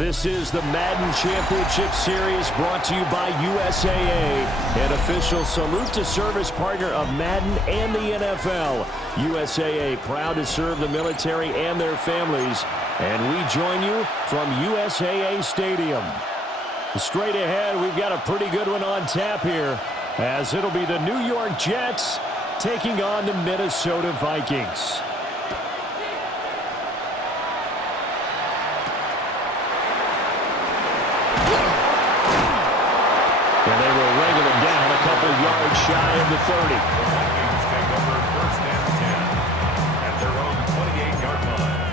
This is the Madden Championship Series brought to you by USAA, an official salute to service partner of Madden and the NFL. USAA, proud to serve the military and their families. And we join you from USAA Stadium. Straight ahead, we've got a pretty good one on tap here, as it'll be the New York Jets taking on the Minnesota Vikings. And they will wrangle him down a couple yards shy of the 30. The Vikings take over first and 10 at their own 28-yard line.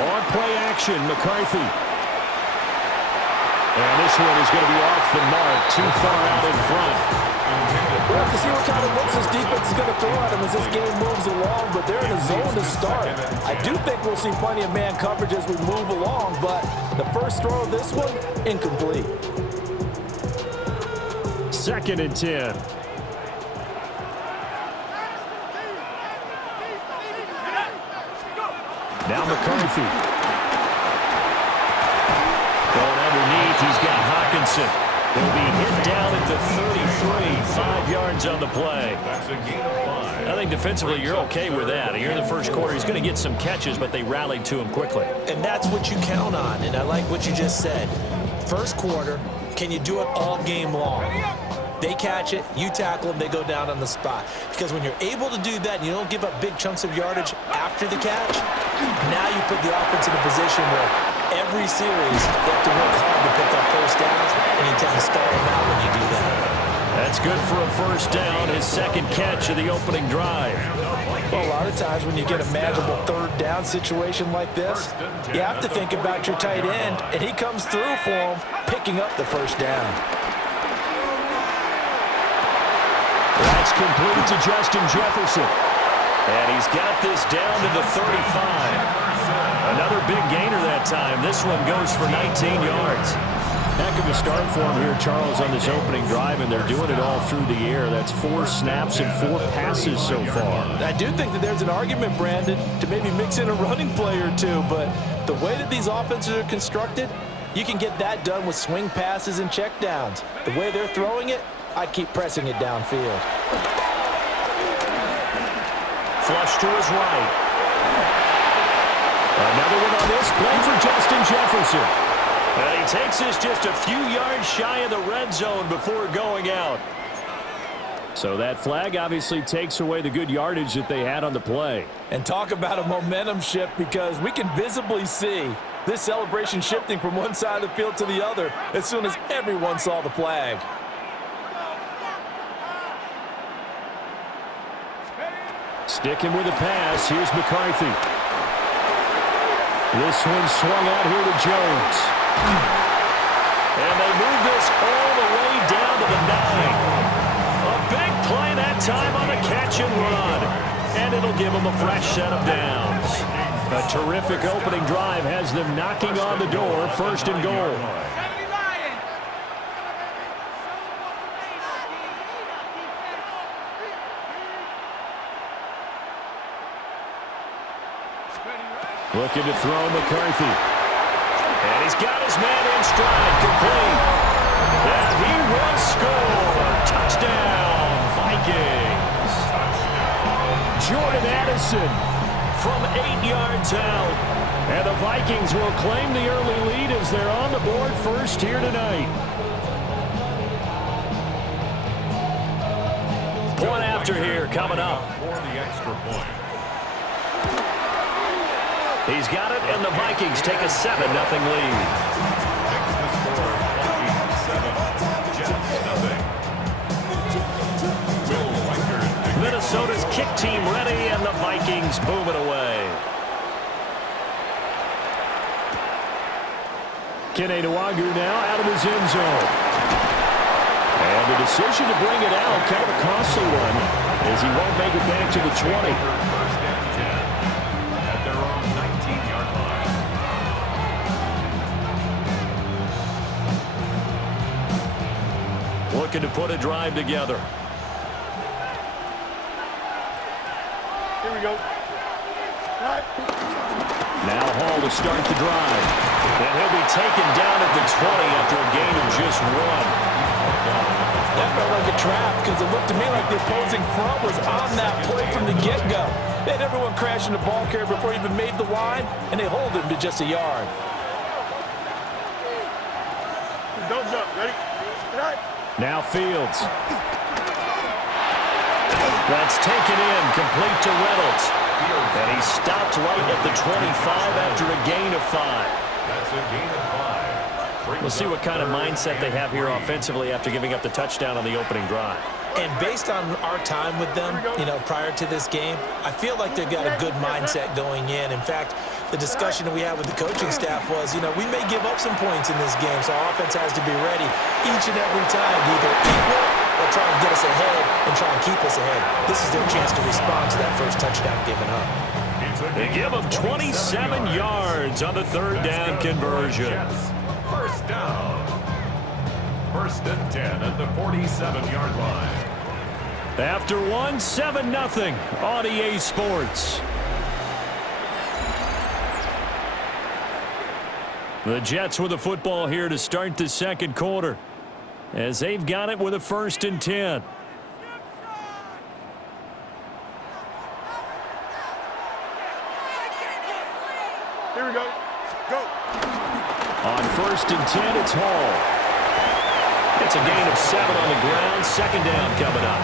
On play action, McCarthy. And this one is going to be off the mark, too far out in front. We'll have to see what kind of looks this defense is going to throw at him as this game moves along, but they're in a zone to start. I do think we'll see plenty of man coverage as we move along, but the first throw of this one, incomplete. 2nd and 10. Now McCarthy. Going underneath, he's got Hawkinson. He'll be hit down at the 33, 5 yards on the play. That's a gain of 5. I think defensively you're okay with that. Here in the first quarter, he's going to get some catches, but they rallied to him quickly. And that's what you count on, and I like what you just said. First quarter, can you do it all game long? They catch it, you tackle them, they go down on the spot. Because when you're able to do that and you don't give up big chunks of yardage after the catch, now you put the offense in a position where every series they have to work hard to pick up first downs, and you tend to stall them out when you do that. That's good for a first down, his second catch of the opening drive. Well, a lot of times when you get a manageable third down situation like this, you have to think about your tight end, and he comes through for him, picking up the first down. That's complete to Justin Jefferson. And he's got this down to the 35. Another big gainer that time. This one goes for 19 yards. Heck of a start for him here, Charles, on this opening drive, and they're doing it all through the air. That's 4 snaps and 4 passes so far. I do think that there's an argument, Brandon, to maybe mix in a running play or two, but the way that these offenses are constructed, you can get that done with swing passes and checkdowns. The way they're throwing it, I'd keep pressing it downfield. Flush to his right. Another one on this play for Justin Jefferson. And he takes this just a few yards shy of the red zone before going out. So that flag obviously takes away the good yardage that they had on the play. And talk about a momentum shift, because we can visibly see this celebration shifting from one side of the field to the other as soon as everyone saw the flag. Sticking with the pass, here's McCarthy. This one swung out here to Jones. And they move this all the way down to the 9. A big play that time on the catch and run. And it'll give them a fresh set of downs. A terrific opening drive has them knocking on the door, 1st and goal. Looking to throw McCarthy. And he's got his man in stride, complete. And he will score. Touchdown, Vikings. Jordan Addison from 8 yards out. And the Vikings will claim the early lead as they're on the board first here tonight. Point after here coming up. For the extra point. He's got it, and the Vikings take a 7-0 lead. Makes the score Vikings 7, Jets nothing. Will Reichard. Minnesota's kick team ready, and the Vikings boom it away. Kene Nwangwu now out of his end zone. And the decision to bring it out, kind of a costly one, as he won't make it back to the 20. First and 10 at their own 19-yard line. looking to put a drive together. Here we go. Now Hall to start the drive. And he'll be taken down at the 20 after a gain of just 1. That felt like a trap because it looked to me like the opposing front was on that play from the get-go. They had everyone crashing the ball carrier before he even made the line, and they hold him to just a yard. Don't jump. Ready? Now Fields. That's taken in, complete to Reynolds. And he stopped right at the 25 after a gain of 5. That's a gain of 5. We'll see what kind of mindset they have here offensively after giving up the touchdown on the opening drive. And based on our time with them, prior to this game, I feel like they've got a good mindset going in. In fact, the discussion that we had with the coaching staff was, we may give up some points in this game, so our offense has to be ready each and every time to either equal or try and get us ahead and try and keep us ahead. This is their chance to respond to that first touchdown given up. They give them 27 yards on the third down conversion. First down. First and 10 at the 47-yard line. After 7-0 on EA Sports. The Jets with the football here to start the second quarter, as they've got it with a 1st and 10. Here we go. Go. On 1st and 10, it's Hall. It's a gain of 7 on the ground. Second down coming up.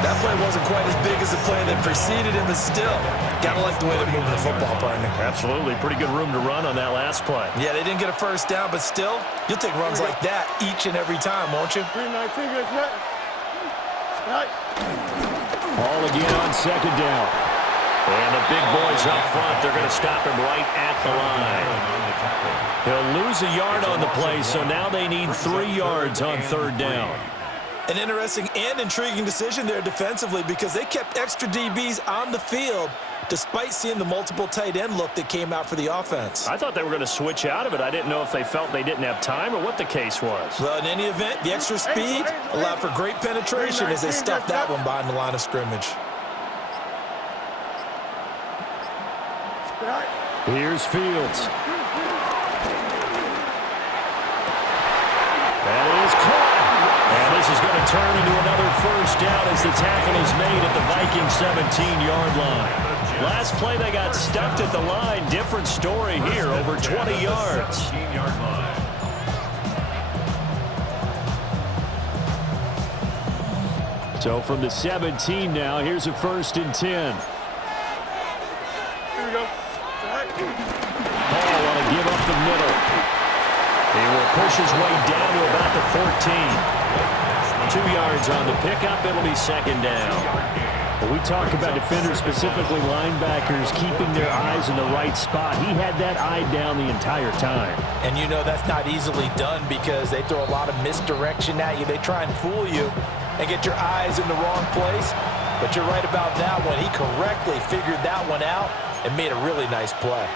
That play wasn't quite as big as the play that preceded him, but still, gotta like the way they're moving the football, partner. Absolutely. Pretty good room to run on that last play. Yeah, they didn't get a first down, but still, you'll take runs like that each and every time, won't you? 3-19, good shot. Right. Hall again on second down. And the big boys up front, they're going to stop him right at the line. He'll lose a yard on the play, so now they need 3 yards on third down. An interesting and intriguing decision there defensively because they kept extra DBs on the field despite seeing the multiple tight end look that came out for the offense. I thought they were going to switch out of it. I didn't know if they felt they didn't have time or what the case was. Well, in any event, the extra speed allowed for great penetration as they stuffed that one behind the line of scrimmage. Here's Fields. That is caught. And this is going to turn into another first down as the tackle is made at the Vikings 17-yard line. Last play they got stuffed at the line. Different story here, over 20 yards. 17-yard line. So from the 17 now, here's a 1st and 10. Here we go. Hall want to give up the middle. He will push his way down to about the 14. 2 yards on the pickup. It'll be second down. When we talk about defenders, specifically linebackers, keeping their eyes in the right spot, he had that eye down the entire time. And that's not easily done because they throw a lot of misdirection at you. They try and fool you and get your eyes in the wrong place. But you're right about that one. He correctly figured that one out and made a really nice play.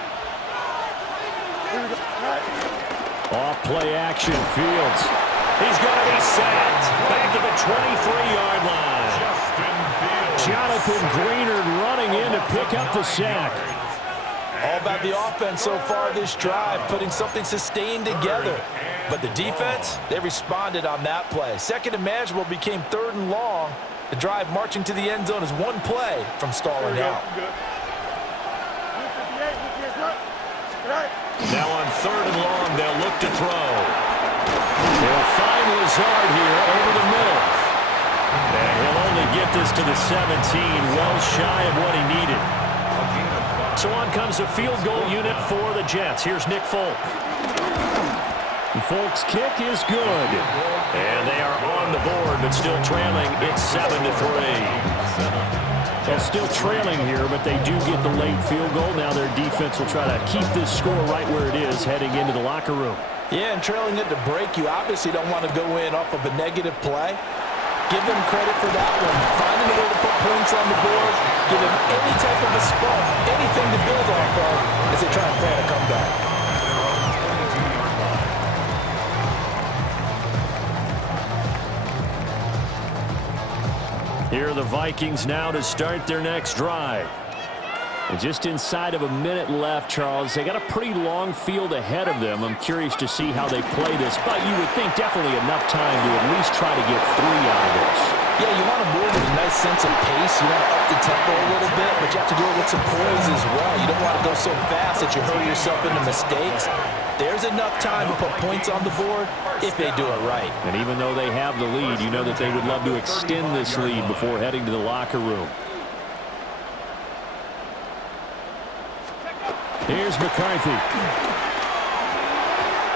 Off play action, Fields. He's going to be sacked back at the 23-yard line. Jonathan Greenard running in to pick up the sack. All about the offense so far this drive, putting something sustained together. But the defense, they responded on that play. Second and manageable became 3rd and long. The drive marching to the end zone is one play from stalling out. Now on 3rd and long, they'll look to throw. They'll find Lazard here over the middle. And he'll only get this to the 17, well shy of what he needed. So on comes a field goal unit for the Jets. Here's Nick Folk. Folk's kick is good. And they are on the board, but still trailing. It's 7-3. Well, still trailing here, but they do get the late field goal. Now their defense will try to keep this score right where it is heading into the locker room. Yeah, and trailing it to break, you obviously don't want to go in off of a negative play. Give them credit for that one. Finding a way to put points on the board, give them any type of a spark, anything to build off of as they try and plan a comeback. Here are the Vikings now to start their next drive. And just inside of a minute left, Charles. They got a pretty long field ahead of them. I'm curious to see how they play this, but you would think definitely enough time to at least try to get 3 out of this. Yeah, you want to move with a nice sense of pace. You want to up the tempo a little bit, but you have to do it with some poise as well. You don't want to go so fast that you hurry yourself into mistakes. There's enough time to put points on the board if they do it right. And even though they have the lead, you know that they would love to extend this lead before heading to the locker room. Here's McCarthy.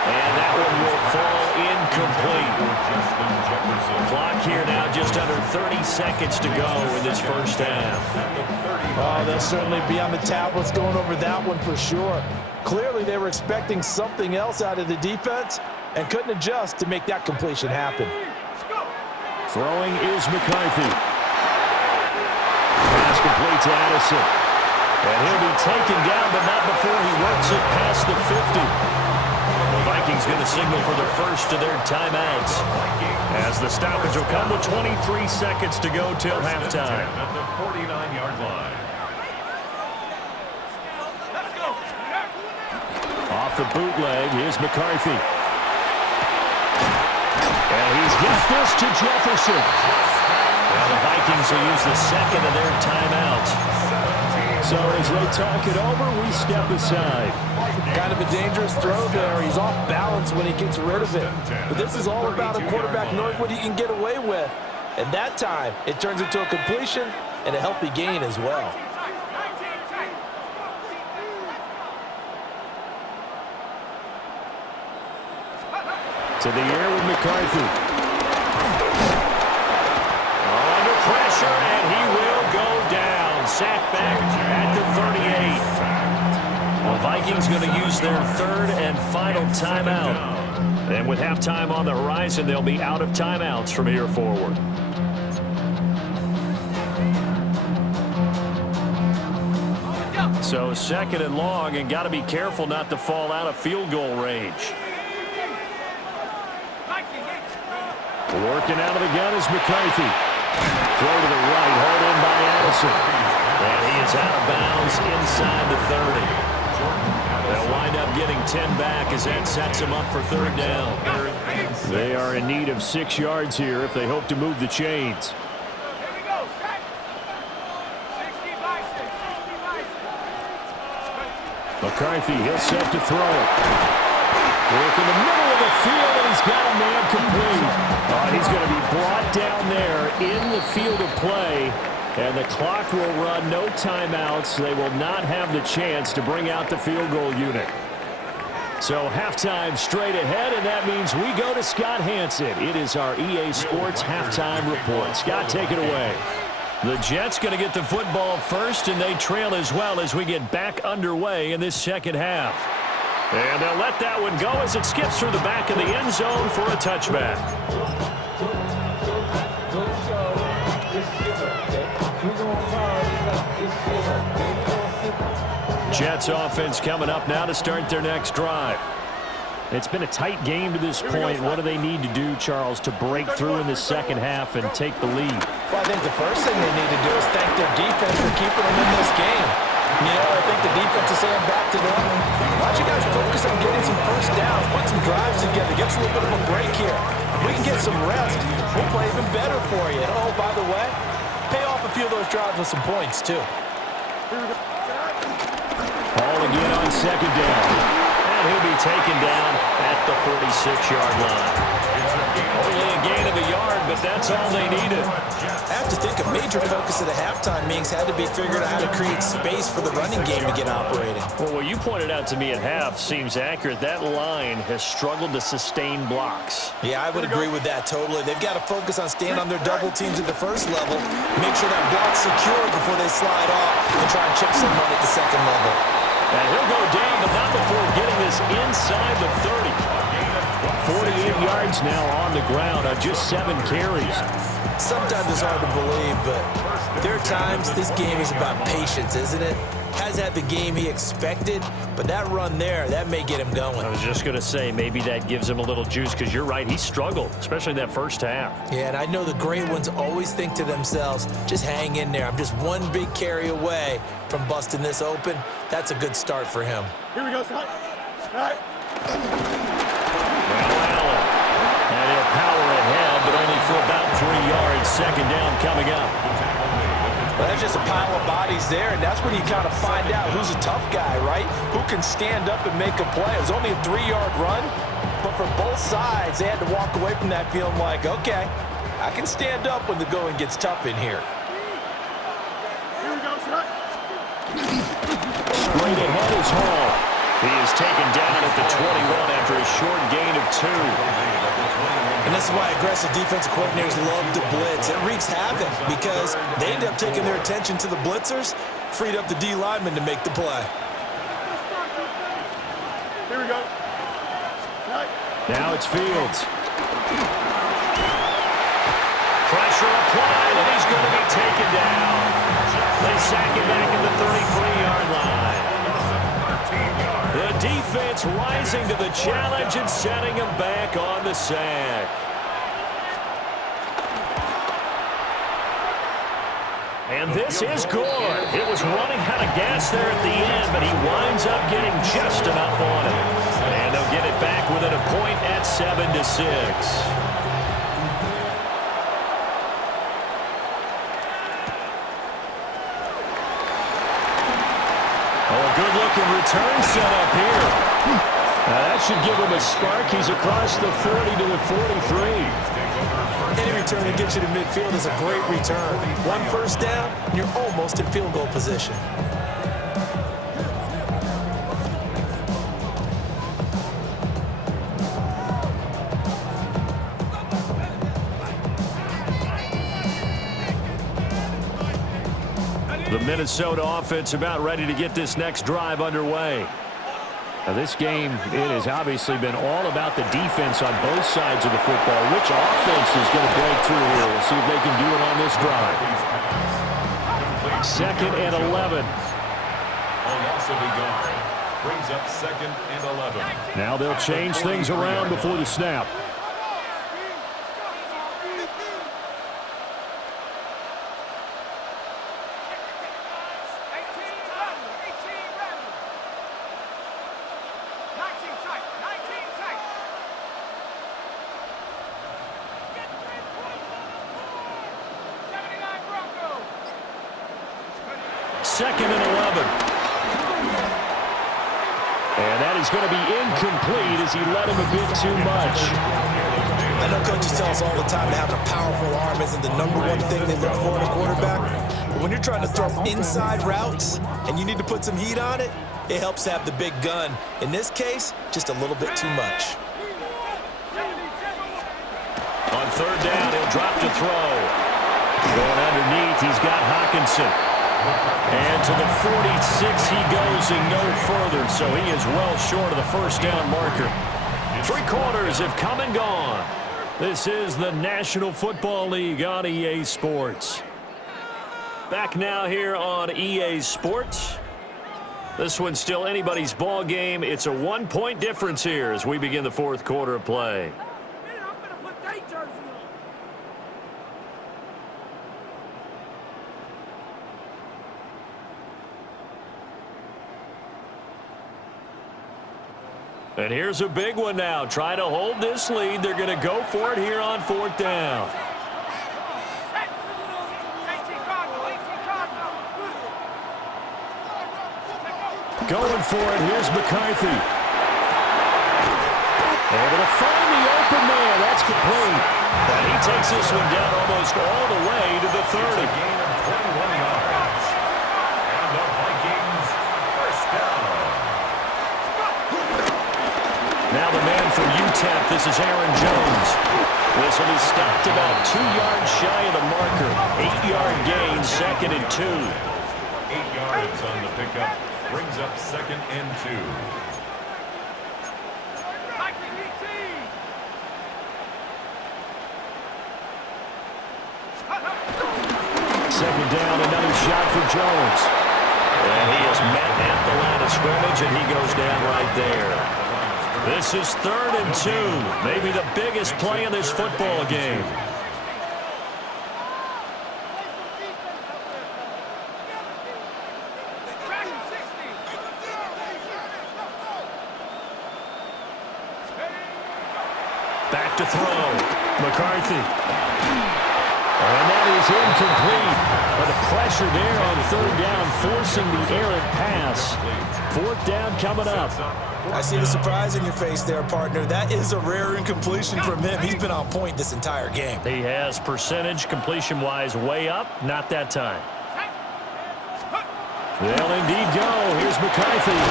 And that one will fall incomplete. Clock here now, just under 30 seconds to go in this first half. Oh, they'll certainly be on the tablets going over that one for sure. Clearly, they were expecting something else out of the defense and couldn't adjust to make that completion happen. Throwing is McCarthy. Pass complete to Addison. And he'll be taken down, but not before he works it past the 50. The Vikings going to signal for the first of their timeouts, as the stoppage will come with 23 seconds to go till halftime. At the 49-yard line. Off the bootleg, here's McCarthy. And he's got this to Jefferson. And the Vikings will use the second of their timeouts. So as they talk it over, we step aside. Kind of a dangerous throw there. He's off balance when he gets rid of it. But this is all about a quarterback knowing what he can get away with. And that time, it turns into a completion and a healthy gain as well. To the air with McCarthy. Under pressure, and he will go down. Sacked back at the 38. The Vikings going to use their third and final timeout. And with halftime on the horizon, they'll be out of timeouts from here forward. So second and long, and got to be careful not to fall out of field goal range. Working out of the gun is McCarthy. Throw to the right, hauled in by Addison. And he is out of bounds inside the 30. They'll wind up getting 10 back as that sets them up for third down. They are in need of 6 yards here if they hope to move the chains. McCarthy, he'll set to throw it. Work in the middle of the field, and he's got a man complete. He's going to be brought down there in the field of play, and the clock will run. No timeouts. They will not have the chance to bring out the field goal unit. So halftime straight ahead, and that means we go to Scott Hansen. It is our EA Sports halftime report. Scott, take it away. The Jets going to get the football first, and they trail as well as we get back underway in this second half. And they'll let that one go as it skips through the back of the end zone for a touchback. Jets offense coming up now to start their next drive. It's been a tight game to this point. What do they need to do, Charles, to break through in the second half and take the lead? Well, I think the first thing they need to do is thank their defense for keeping them in this game. You know, I think the defense is saying back to them, why don't you guys focus on getting some first downs, put some drives together, get us a little bit of a break here. If we can get some rest, we'll play even better for you. And oh, by the way, pay off a few of those drives with some points, too. Ball again on second down. And he'll be taken down at the 46-yard line. Only a gain of a yard, but that's all they needed. I have to think a major focus at the halftime meetings had to be figuring out how to create space for the running game to get operating. Well, what you pointed out to me at half seems accurate. That line has struggled to sustain blocks. Yeah, I would agree with that totally. They've got to focus on staying on their double teams at the first level, make sure that block's secure before they slide off, and try and chip someone at the second level. And he'll go down, but not before getting this inside the 30. 48 yards now on the ground on just 7 carries. Sometimes it's hard to believe, but there are times this game is about patience, isn't it? Hasn't had the game he expected, but that run there, that may get him going. I was just going to say, maybe that gives him a little juice, because you're right, he struggled, especially in that first half. Yeah, and I know the great ones always think to themselves, just hang in there. I'm just one big carry away from busting this open. That's a good start for him. Here we go, Scott. All right. Well, Allen. And he'll power ahead, but only for about 3 yards. Second down coming up. Well, that's just a pile of bodies there, and that's when you kind of find out who's a tough guy, right? Who can stand up and make a play. It was only a 3-yard run, but for both sides, they had to walk away from that feeling like, okay, I can stand up when the going gets tough in here. Here we go, Scott. Straight ahead is Hall. He is taken down at the 21 after a short gain of 2. And this is why aggressive defensive coordinators love to blitz. It wreaks havoc because they end up taking their attention to the blitzers, freed up the D lineman to make the play. Here we go. All right. Now it's Fields. Pressure applied, and he's going to be taken down. They sack him back at the 33-yard line. The defense rising to the challenge and setting him back on the sack. And this is good. It was running out of gas there at the end, but he winds up getting just enough on it. And they'll get it back within a point at 7-6. Good-looking return set up here. That should give him a spark. He's across the 40 to the 43. Any return that gets you to midfield is a great return. One first down, and you're almost in field goal position. The Minnesota offense about ready to get this next drive underway. Now this game, it has obviously been all about the defense on both sides of the football. Which offense is going to break through here? We'll see if they can do it on this drive. 2nd and 11. Will also be gone. Brings up 2nd and 11. Now they'll change things around before the snap. Second and 11. And that is going to be incomplete as he led him a bit too much. I know coaches tell us all the time that having a powerful arm isn't the #1 thing they look for in a quarterback. But when you're trying to throw inside routes and you need to put some heat on it, it helps have the big gun. In this case, just a little bit too much. On 3rd down, he'll drop to throw. Going underneath, he's got Hockenson. And to the 46 he goes and no further, so he is well short of the first down marker. 3 quarters have come and gone. This is the National Football League on EA Sports. Back now here on EA Sports. This one's still anybody's ball game. It's a 1-point difference here as we begin the 4th quarter of play. And here's a big one now. Trying to hold this lead. They're going to go for it here on 4th down. Going for it. Here's McCarthy. Able to find the open man. That's complete. And he takes this one down almost all the way to the 30. A gain of 21 yards. And the Vikings first down. Now the man from UTEP, this is Aaron Jones. This one is stopped about 2 yards shy of the marker. 8-yard gain, 2nd and 2. 8 yards on the pickup. Brings up 2nd and 2. second down, another shot for Jones. And he is met at the line of scrimmage, and he goes down right there. This is 3rd and 2, maybe the biggest play in this football game. Back to throw. McCarthy. And that is incomplete. But the pressure there on 3rd down, forcing the errant pass. 4th down coming up. I see the surprise in your face there, partner. That is a rare incompletion from him. He's been on point this entire game. He has percentage completion-wise way up. Not that time. They'll indeed go. Here's McCarthy.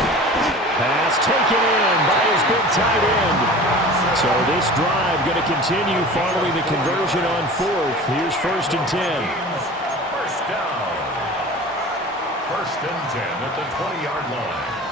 Pass taken in by his big tight end. So this drive going to continue following the conversion on 4th. Here's 1st and 10. First down. 1st and 10 at the 20-yard line.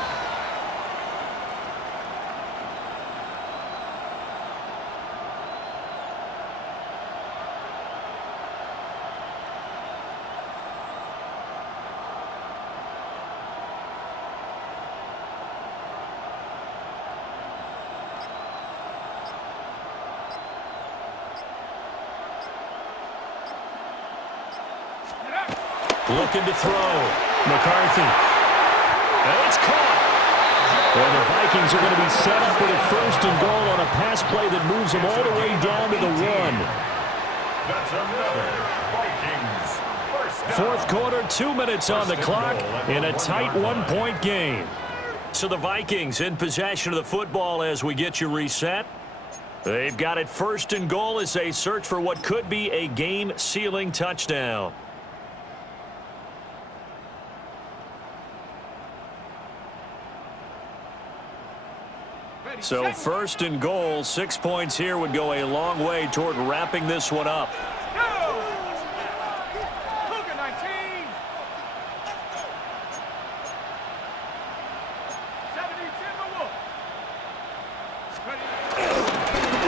Looking to throw. McCarthy. And it's caught. And the Vikings are going to be set up with a 1st and goal on a pass play that moves them all the way down to the 1. That's another Vikings first down. 4th quarter, 2 minutes on the clock in a tight 1-point game. So the Vikings in possession of the football as we get you reset. They've got it 1st and goal as they search for what could be a game-sealing touchdown. So 1st and goal, 6 points here would go a long way toward wrapping this one up.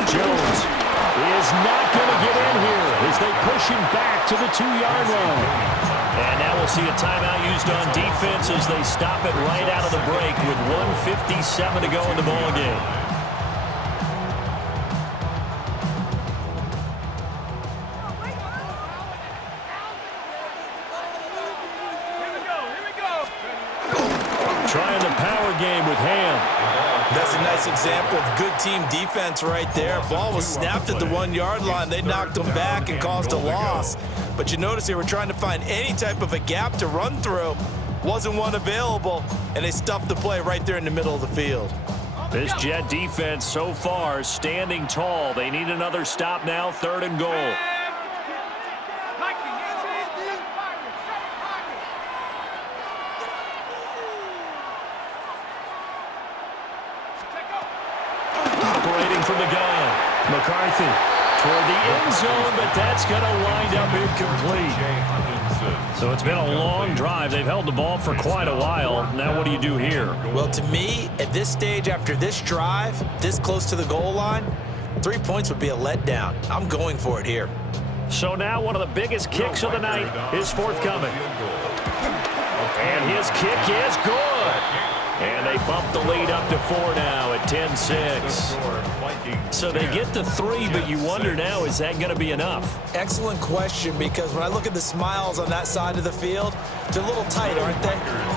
Jones is not going to get in here as they push him back to the 2-yard line. And now we'll see a timeout used on defense as they stop it right out of the break with 1:57 to go in the ballgame. Trying the power game with Ham. That's a nice example of good team defense right there. Ball was snapped at the 1-yard line. They knocked him back and caused a loss. But you notice they were trying to find any type of a gap to run through. Wasn't one available, and they stuffed the play right there in the middle of the field. This Jet defense so far standing tall. They need another stop now, 3rd and goal. Operating from the gun, McCarthy toward the end zone, but that's going to wind up incomplete. So it's been a long drive. They've held the ball for quite a while. Now what do you do here? Well, to me, at this stage, after this drive, this close to the goal line, 3 points would be a letdown. I'm going for it here. So now one of the biggest kicks of the night is forthcoming. And his kick is good. And they bump the lead up to 4 now at 10-6. So they get to 3, but you wonder now, is that going to be enough? Excellent question, because when I look at the smiles on that side of the field, they're a little tight, aren't they?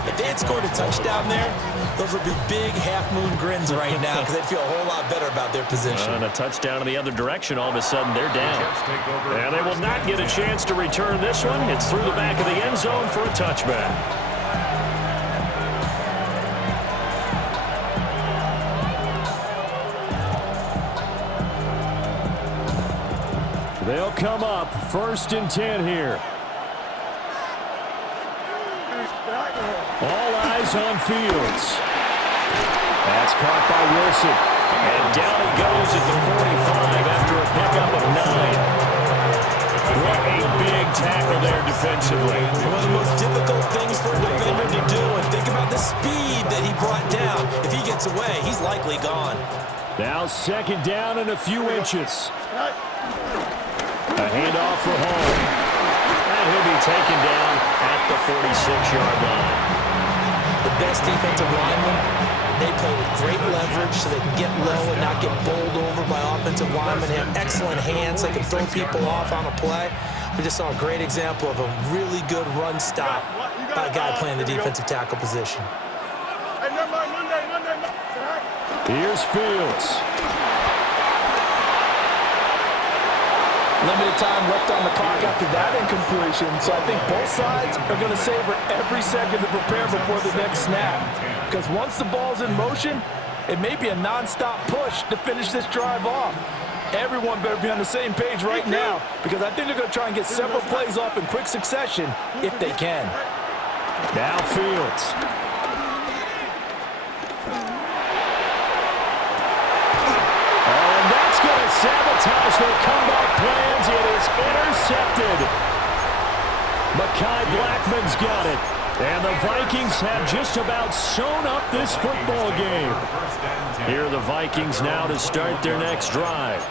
If they had scored a touchdown there, those would be big half-moon grins right now because they'd feel a whole lot better about their position. And a touchdown in the other direction, all of a sudden they're down. And they will not get a chance to return this one. It's through the back of the end zone for a touchback. They'll come up 1st and 10 here. All eyes on Fields. That's caught by Wilson. And down he goes at the 45 after a pickup of 9. What a big tackle there defensively. One of the most difficult things for a defender to do, and think about the speed that he brought down. If he gets away, he's likely gone. Now 2nd down and a few inches. A handoff for Hall. And he'll be taken down at the 46-yard line. The best defensive linemen, they play with great leverage so they can get low and not get bowled over by offensive linemen. They have excellent hands. They can throw people off on a play. We just saw a great example of a really good run stop by a guy playing the defensive tackle position. Hey, never mind, Monday. Here's Fields. Limited time left on the clock after that incompletion, so I think both sides are going to savor every second to prepare before the next snap. Because once the ball's in motion, it may be a non-stop push to finish this drive off. Everyone better be on the same page right now, because I think they're going to try and get several plays off in quick succession if they can. Now Fields. And that's going to sabotage their comeback plans. It is intercepted. Mekhi Blackman's got it. And the Vikings have just about sewn up this football game. Here are the Vikings now to start their next drive.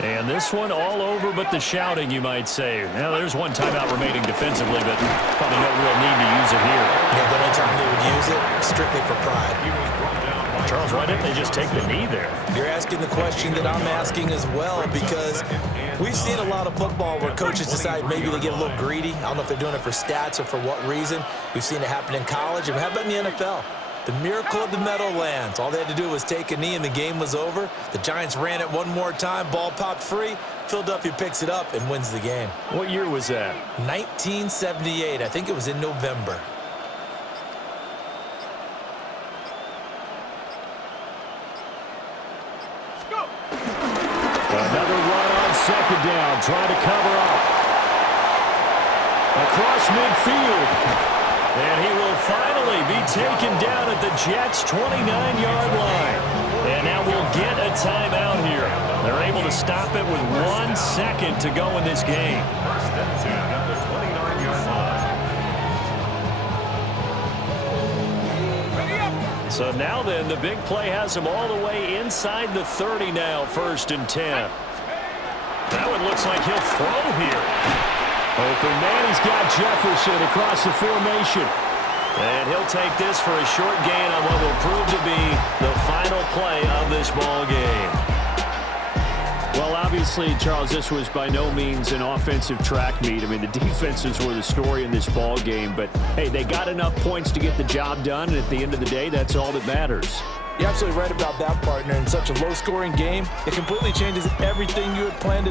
And this one all over but the shouting, you might say. Now, there's one timeout remaining defensively, but probably no real need to use it here. Yeah, the only time they would use it, strictly for pride. Charles, why didn't they just take the knee there? You're asking the question that I'm asking as well, because we've seen a lot of football where coaches decide maybe they get a little greedy. I don't know if they're doing it for stats or for what reason. We've seen it happen in college. And how about in the NFL? The miracle of the Meadowlands. All they had to do was take a knee and the game was over. The Giants ran it one more time. Ball popped free. Philadelphia picks it up and wins the game. What year was that? 1978. I think it was in November. Another run on second down. Trying to cover up. Across midfield. And he will finally be taken down at the Jets' 29-yard line. And now we'll get a timeout here. They're able to stop it with 1 second to go in this game. First and 10 at the 29-yard line. So now then, the big play has him all the way inside the 30 now, 1st and 10. Now it looks like he'll throw here. Open man, he's got Jefferson across the formation. And he'll take this for a short gain on what will prove to be the final play of this ball game. Well, obviously, Charles, this was by no means an offensive track meet. I mean, the defenses were the story in this ball game. But, hey, they got enough points to get the job done. And at the end of the day, that's all that matters. You're absolutely right about that, partner. In such a low-scoring game, it completely changes everything you had planned to do.